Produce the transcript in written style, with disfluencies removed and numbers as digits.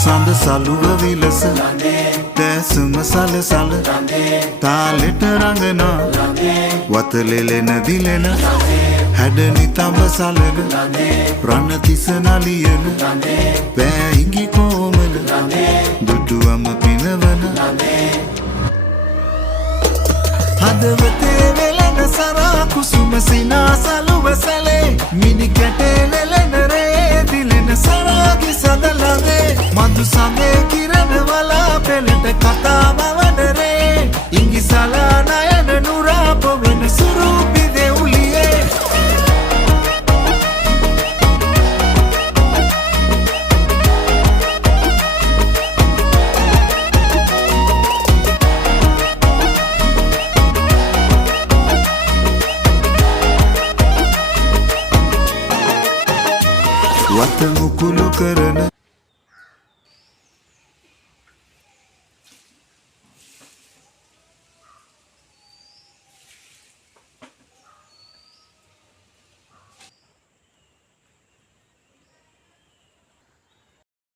සඳ සලුව විලස දැසුම සලසල තාලෙට රඟනා වතලෙලෙන දිලෙන හැඩනි තඹ සලග රණ තිස නලියන පෑහිඟි